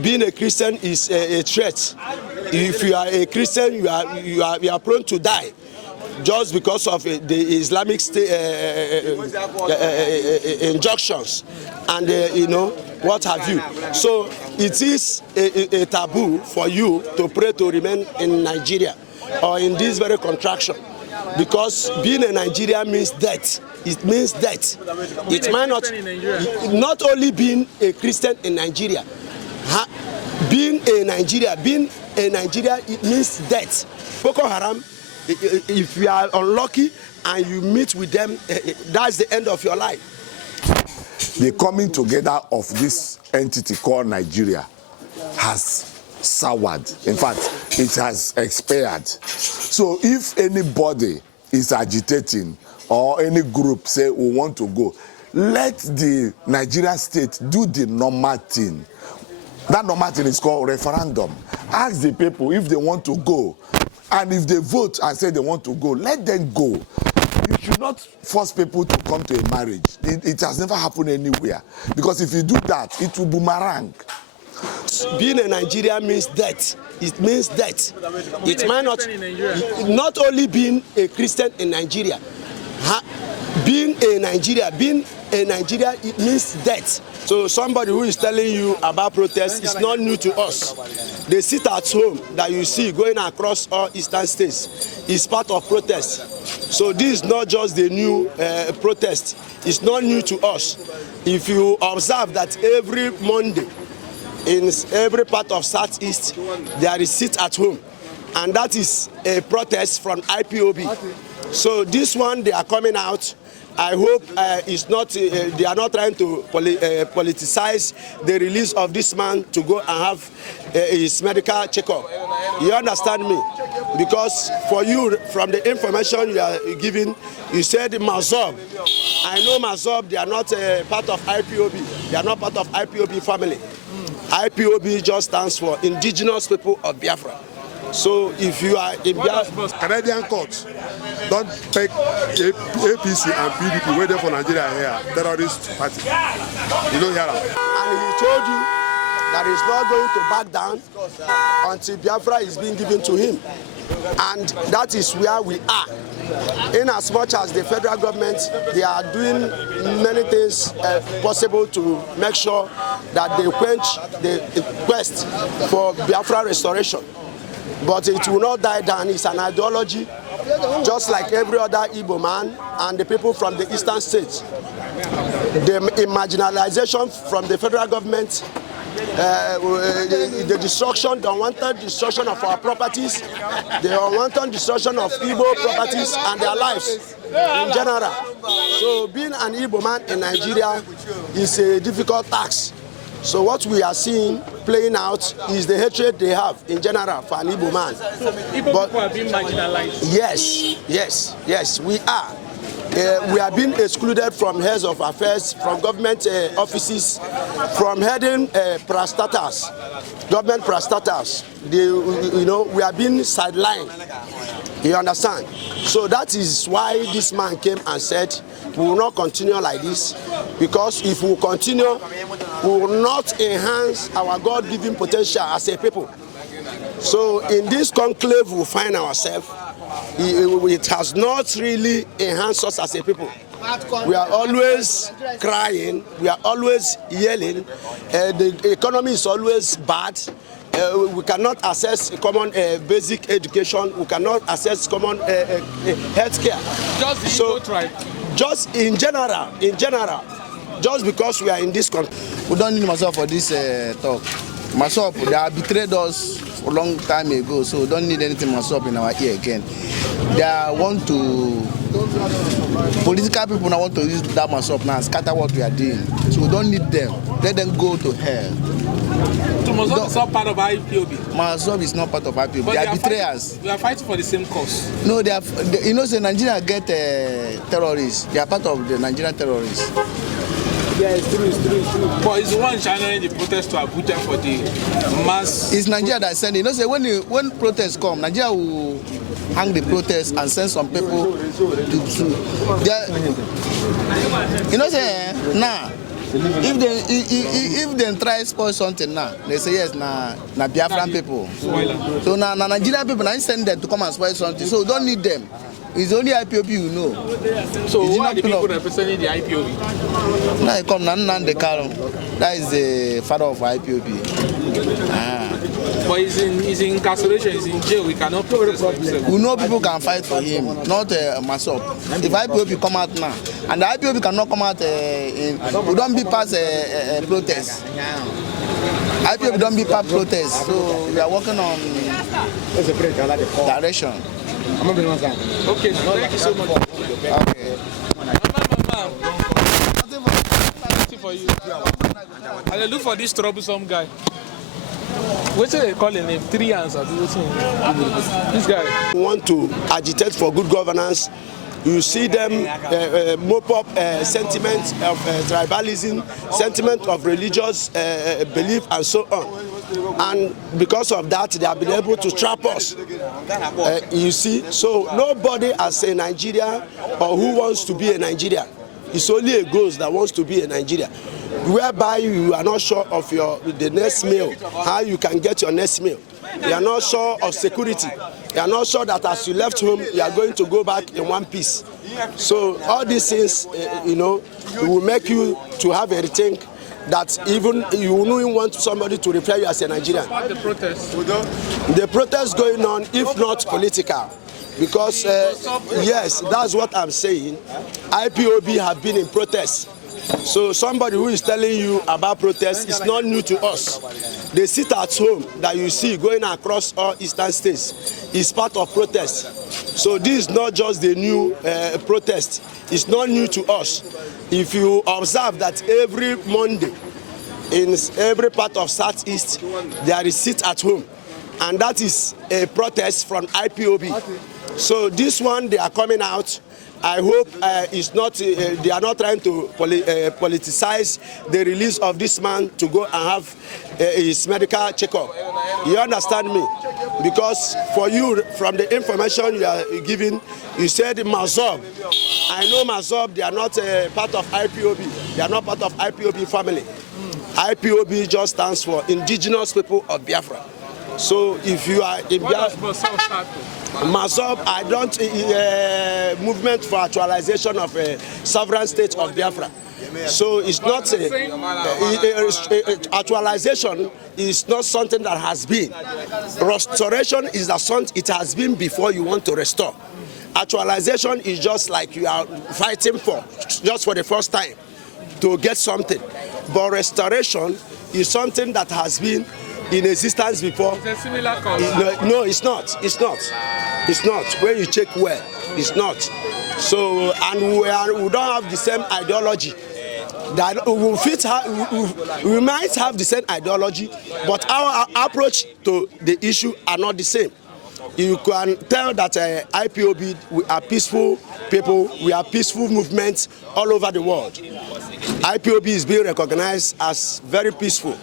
Being a Christian is a threat. If you are a Christian, you are prone to die, just because of the Islamic state injunctions and what have you. So it is a taboo for you to pray to remain in Nigeria or in this very contraction, because being a Nigerian means death. It means death. It might not only being a Christian in Nigeria. Being a Nigeria, it means death. Boko Haram, if you are unlucky and you meet with them, that's the end of your life. The coming together of this entity called Nigeria has soured. In fact, it has expired. So if anybody is agitating or any group say we want to go, let the Nigerian state do the normal thing. That normal thing is called referendum. Ask the people if they want to go. And if they vote and say they want to go, let them go. You should not force people to come to a marriage. It has never happened anywhere. Because if you do that, it will boomerang. Being a Nigerian means death. It means death. It might not only being a Christian in Nigeria. Being a Nigeria, it means death. So somebody who is telling you about protests is not new to us. They sit at home that you see going across all eastern states is part of protest. So this is not just the new protest. It's not new to us. If you observe that every Monday in every part of Southeast there is sit at home, and that is a protest from IPOB. So this one they are coming out. I hope it's not. They are not trying to politicize the release of this man to go and have his medical checkup. You understand me? Because for you, from the information you are giving, you said Mazob. I know Mazob. They are not part of IPOB. They are not part of IPOB family. IPOB just stands for Indigenous People of Biafra. So if you are in Biafra, Canadian courts don't take APC and PDP waiting for Nigeria here, terrorist party. You don't hear them. And he told you that he's not going to back down until Biafra is being given to him. And that is where we are. In as much as the federal government, they are doing many things possible to make sure that they quench the quest for Biafra restoration. But it will not die down. It's an ideology, just like every other Igbo man and the people from the eastern states. The marginalization from the federal government, the destruction, the unwanted destruction of our properties, the unwanted destruction of Igbo properties and their lives in general. So being an Igbo man in Nigeria is a difficult task. So what we are seeing playing out is the hatred they have in general for an Igbo man. So Igbo people are being marginalized? Yes, we are. We are being excluded from heads of affairs, from government offices, from heading parastatals, government parastatals. We are being sidelined. You understand? So that is why this man came and said, we will not continue like this, because if we continue, we will not enhance our God-given potential as a people. So in this conclave we find ourselves, it has not really enhanced us as a people. We are always crying, we are always yelling, the economy is always bad. We cannot access common basic education. We cannot access common health care. Just the Igbo tribe? Just in general, just because we are in this country. We don't need myself for this talk. Myself, they have betrayed us a long time ago, so we don't need anything myself in our ear again. Political people now want to use that myself now and scatter what we are doing. So we don't need them. Let them go to hell. So Mazop is not part of IPOB? Mazop is not part of IPOB. They are betrayers. We are fighting for the same cause. No, say Nigeria get terrorists. They are part of the Nigerian terrorists. Yeah, it's true. But it's the one channeling the protest to Abuja for the mass. It's Nigeria that send it. Say when protests come, Nigeria will hang the protests and send some people to say now if they try spoil something now, they say yes, na Biafran people. So na Nigerian people, now send them to come and spoil something. So don't need them. It's only IPOB you know. So who are the people representing the IPOB? Now come Nnamdi Kalu. That is the father of IPOB. But he's in incarceration, he's in jail. We cannot protest for himself. We know people can fight for him, not Masop. If IPOB come out now, and the IPOB cannot come out, we don't be past protest. IPOB don't be past protest, so we are working on direction. Okay, thank you so much. Okay. Mama. Nothing for you. I look for this troublesome guy. What's they call him? 3 answers. This guy. Want to agitate for good governance. You see them mop up sentiment of tribalism, sentiment of religious belief, and so on. And because of that, they have been able to trap us. You see, so nobody as a Nigeria or who wants to be a Nigeria. It's only a ghost that wants to be a Nigeria, whereby you are not sure of the next meal, how you can get your next meal. You are not sure of security. You are not sure that as you left home, you are going to go back in one piece. So all these things, will make you to have a rethink that even you wouldn't want somebody to refer you as a Nigerian. The protest. The protest going on, if not political. Because, yes, that's what I'm saying. IPOB have been in protest. So somebody who is telling you about protest is not new to us. They sit at home that you see going across all eastern states is part of protest. So this is not just the new protest. It's not new to us. If you observe that every Monday in every part of Southeast, there is sit at home. And that is a protest from IPOB. So this one, they are coming out. I hope it's not. They are not trying to politicize the release of this man to go and have his medical checkup. You understand me? Because for you, from the information you are giving, you said Mazob. I know Mazob. They are not part of IPOB. They are not part of IPOB family. IPOB just stands for Indigenous People of Biafra. So if you are in Biafra, Mazob, I don't movement for actualization of a sovereign state of Biafra. So it's not actualization is not something that has been. Restoration is a something it has been before you want to restore. Actualization is just like you are fighting for just for the first time to get something. But restoration is something that has been in existence before. It's a similar concept. No, it's not. It's not. It's not. When you check well, it's not. So, and we don't have the same ideology. That we might have the same ideology, but our approach to the issue are not the same. You can tell that IPOB, we are peaceful people, we are peaceful movements all over the world. IPOB is being recognized as very peaceful.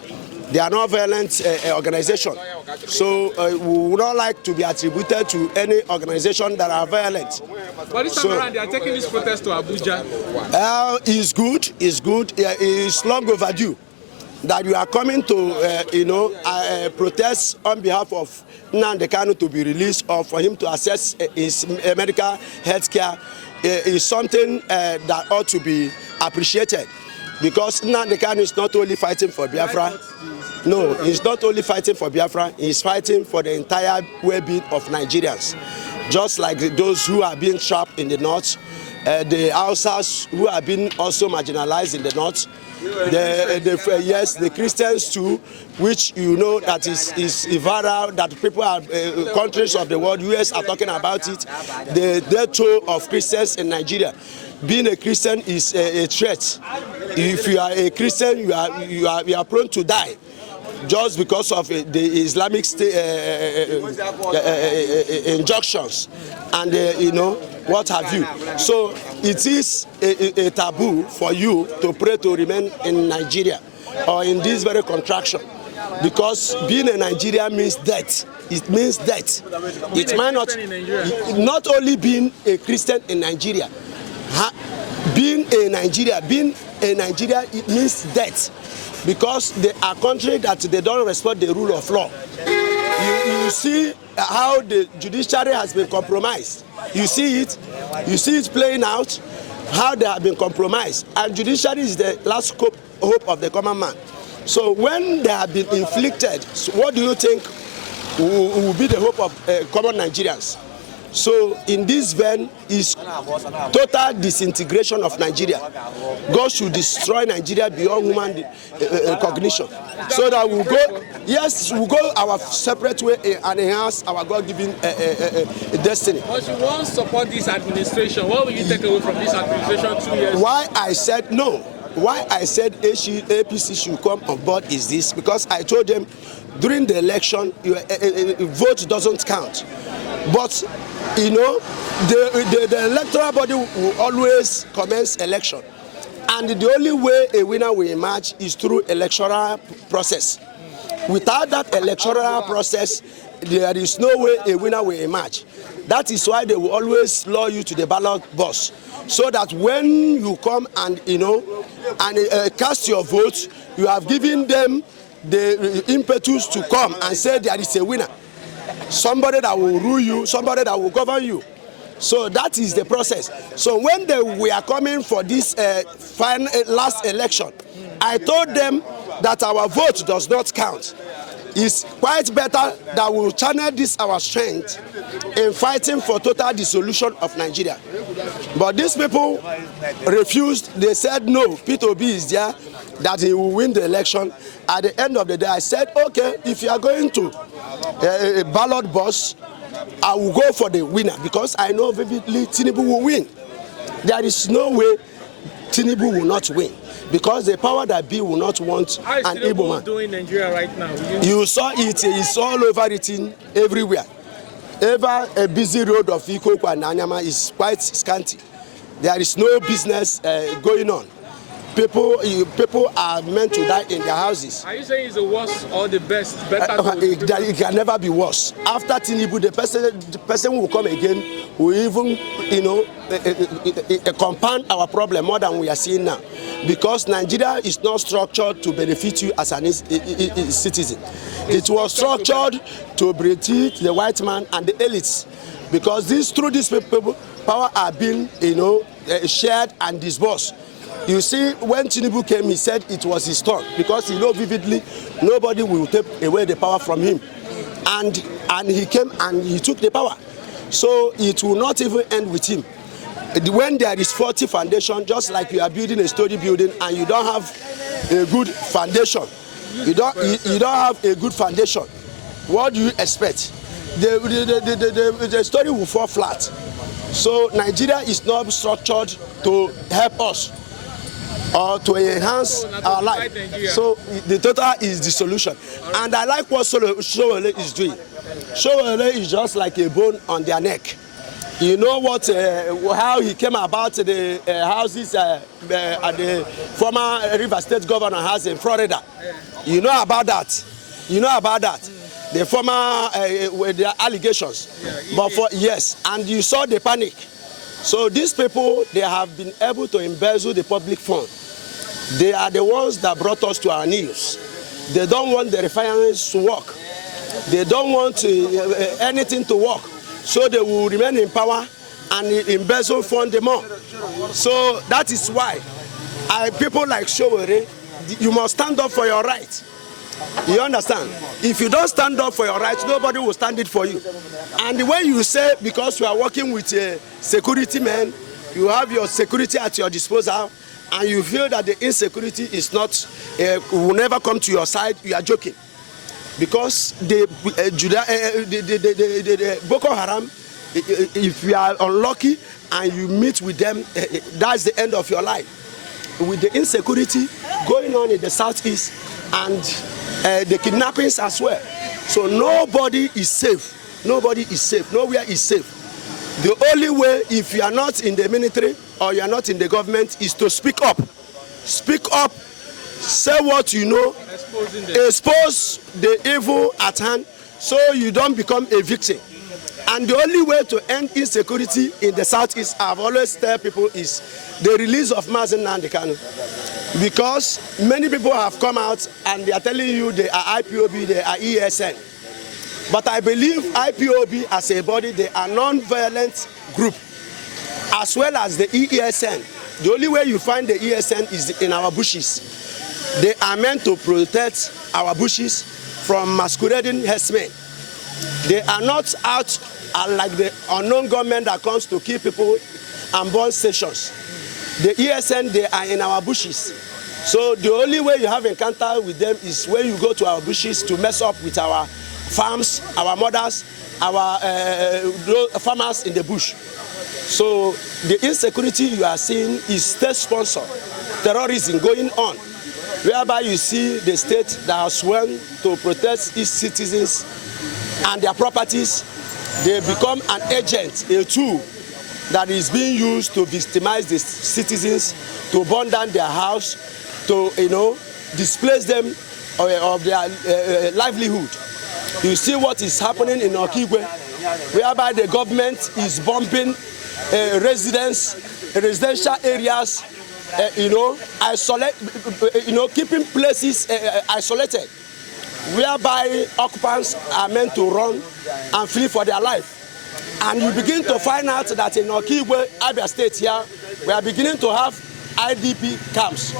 They are not violent organization. So we would not like to be attributed to any organization that are violent. But this time around, they are taking this protest to Abuja. It's good. It's good. It's long overdue that you are coming to, protest on behalf of Nnamdi Kanu to be released or for him to access his medical health care is something that ought to be appreciated. Because Nnamdi Kanu is not only fighting for Biafra, no, he's not only fighting for Biafra, he's fighting for the entire well-being of Nigerians. Just like those who are being trapped in the north, the Hausas who have been also marginalized in the north, the Christians too, which you know that is viral, that people are, countries of the world, US are talking about it, the death toll of Christians in Nigeria. Being a Christian is a threat. If you are a Christian, you are prone to die, just because of the Islamic injunctions and what have you. So it is a taboo for you to pray to remain in Nigeria or in this very contraction, because being a Nigerian means death. It means death. It might not only being a Christian in Nigeria. Being a Nigeria, being a Nigeria, it means death, because they are country that they don't respect the rule of law. You see how the judiciary has been compromised. You see it playing out, how they have been compromised. And judiciary is the last hope of the common man. So when they have been inflicted, so what do you think will be the hope of common Nigerians? So in this vein is total disintegration of Nigeria. God should destroy Nigeria beyond human cognition, so that we'll go our separate way and enhance our God-given destiny. But you won't support this administration. What will you take away from this administration 2 years? Why I said no, why I said APC should come on board is this, because I told them during the election, vote doesn't count. But you know, the electoral body will always commence election, and the only way a winner will emerge is through electoral process. Without that electoral process, there is no way a winner will emerge. That is why they will always lure you to the ballot box, so that when you come and cast your vote, you have given them the impetus to come and say there is a winner. Somebody that will rule you, somebody that will govern you. So that is the process. So when we are coming for this last election, I told them that our vote does not count. It's quite better that we'll channel this our strength in fighting for total dissolution of Nigeria. But these people refused. They said no, Peter Obi is there, that he will win the election. At the end of the day, I said, okay, if you are going to a ballot box, I will go for the winner, because I know vividly Tinubu will win. There is no way Tinubu will not win, because the power that be will not want an Igbo man. Doing Nigeria right now? You saw it, it's all over written everywhere. Ever a busy road of Ikoko and Anyama is quite scanty. There is no business going on. People are meant to die in their houses. Are you saying it's the worst or the best? Better it can never be worse. After Tinubu, the person who will come again will even, compound our problem more than we are seeing now. Because Nigeria is not structured to benefit you as a citizen. It was structured to benefit the white man and the elites. Because through these people, power are being, shared and disbursed. You see, when Tinubu came, he said it was his turn, because he knows vividly nobody will take away the power from him. And he came and he took the power. So it will not even end with him. When there is faulty foundation, just like you are building a story building and you don't have a good foundation, you don't have a good foundation, what do you expect? The story will fall flat. So Nigeria is not structured to help us or to enhance our life. So the total is the solution. And I like what Showele is doing. Showele is just like a bone on their neck. You know what? How he came about the houses at the former River State governor has in Florida. You know about that. You know about that. The former with their allegations. But yes, and you saw the panic. So these people, they have been able to embezzle the public fund. They are the ones that brought us to our knees. They don't want the refineries to work. They don't want anything to work. So they will remain in power and embezzle fund them more. So that is why people like Showere, you must stand up for your right. You understand? If you don't stand up for your rights, nobody will stand it for you. And when you say, because you are working with security men, you have your security at your disposal, and you feel that the insecurity is not, will never come to your side, you are joking. Because the Boko Haram, if you are unlucky and you meet with them, that's the end of your life. With the insecurity going on in the southeast and the kidnappings as well. So nobody is safe. Nobody is safe. Nowhere is safe. The only way, if you are not in the military or you are not in the government, is to speak up. Speak up, say what you know, expose the evil at hand so you don't become a victim. And the only way to end insecurity in the southeast, I've always tell people, is the release of Nnamdi. Because many people have come out and they are telling you they are IPOB, they are ESN. But I believe IPOB as a body, they are non-violent group, as well as the ESN. The only way you find the ESN is in our bushes. They are meant to protect our bushes from masquerading herdsmen. They are not out like the unknown government that comes to kill people and burn stations. The ESN, they are in our bushes. So the only way you have encounter with them is when you go to our bushes to mess up with our farms, our mothers, our farmers in the bush. So the insecurity you are seeing is state-sponsored terrorism going on, whereby you see the state that has sworn to protect its citizens and their properties. They become an agent, a tool that is being used to victimize the citizens, to burn down their house, to displace them of their livelihood. You see what is happening in Okigwe, whereby the government is bombing residential areas, keeping places isolated, whereby occupants are meant to run and flee for their life. And you begin to find out that in Okigwe, Abia State here, we are beginning to have IDP camps,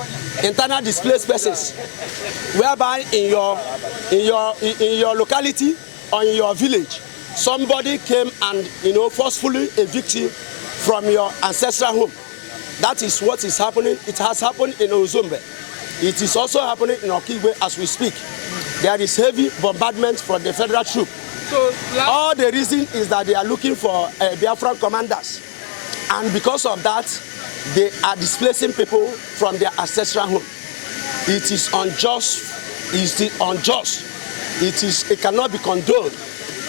internal displaced persons, whereby in your locality or in your village, somebody came and forcefully evicted you from your ancestral home. That is what is happening. It has happened in Ozumbe. It is also happening in Okigwe as we speak. There is heavy bombardment from the federal troop. So all the reason is that they are looking for Biafran commanders, and because of that, they are displacing people from their ancestral home. It is unjust. It is unjust. It cannot be condoned.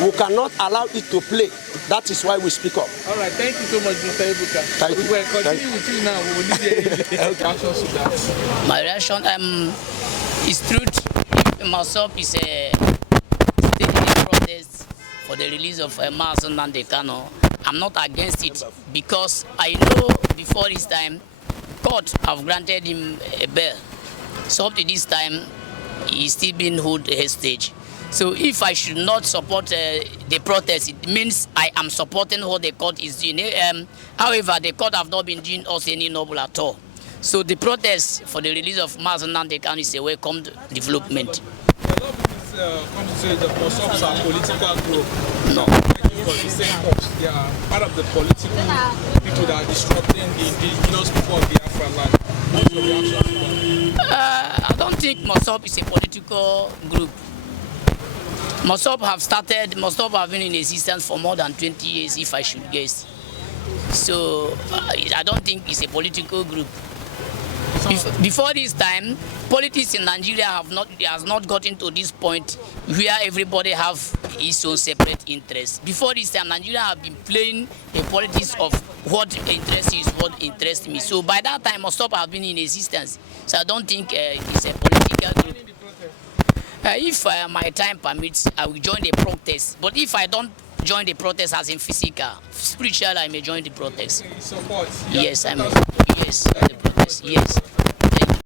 We cannot allow it to play. That is why we speak up. All right, thank you so much, Mr. Ebuka. Thank you. We will continue with you now. We will need your reactions to that. My reaction is truth. Myself is a protest for the release of Nnamdi Kanu. I'm not against it because I know before this time, court have granted him a bail. So up to this time, he's still being held hostage. So if I should not support the protest, it means I am supporting what the court is doing. However, the court have not been doing us any noble at all. So the protest for the release of Nnamdi Kanu is a welcomed development. A lot of people come to say that Mossop's are political group. No, the same cops. They are part of the political people that are disrupting the indigenous people of Biafra land. What's your reaction to that? I don't think Mossop is a political group. Mossop have been in existence for more than 20 years, if I should guess. So I don't think it's a political group. Before this time, politics in Nigeria has not gotten to this point where everybody have his own separate interests. Before this time, Nigeria have been playing the politics of what interests you is what interests me. So by that time, Mossop have been in existence. So I don't think it's a political group. If my time permits, I will join the protest. But if I don't join the protest as in physical, spiritual, I may join the protest. Support. Yes, I may. Yes, the protest. Yes.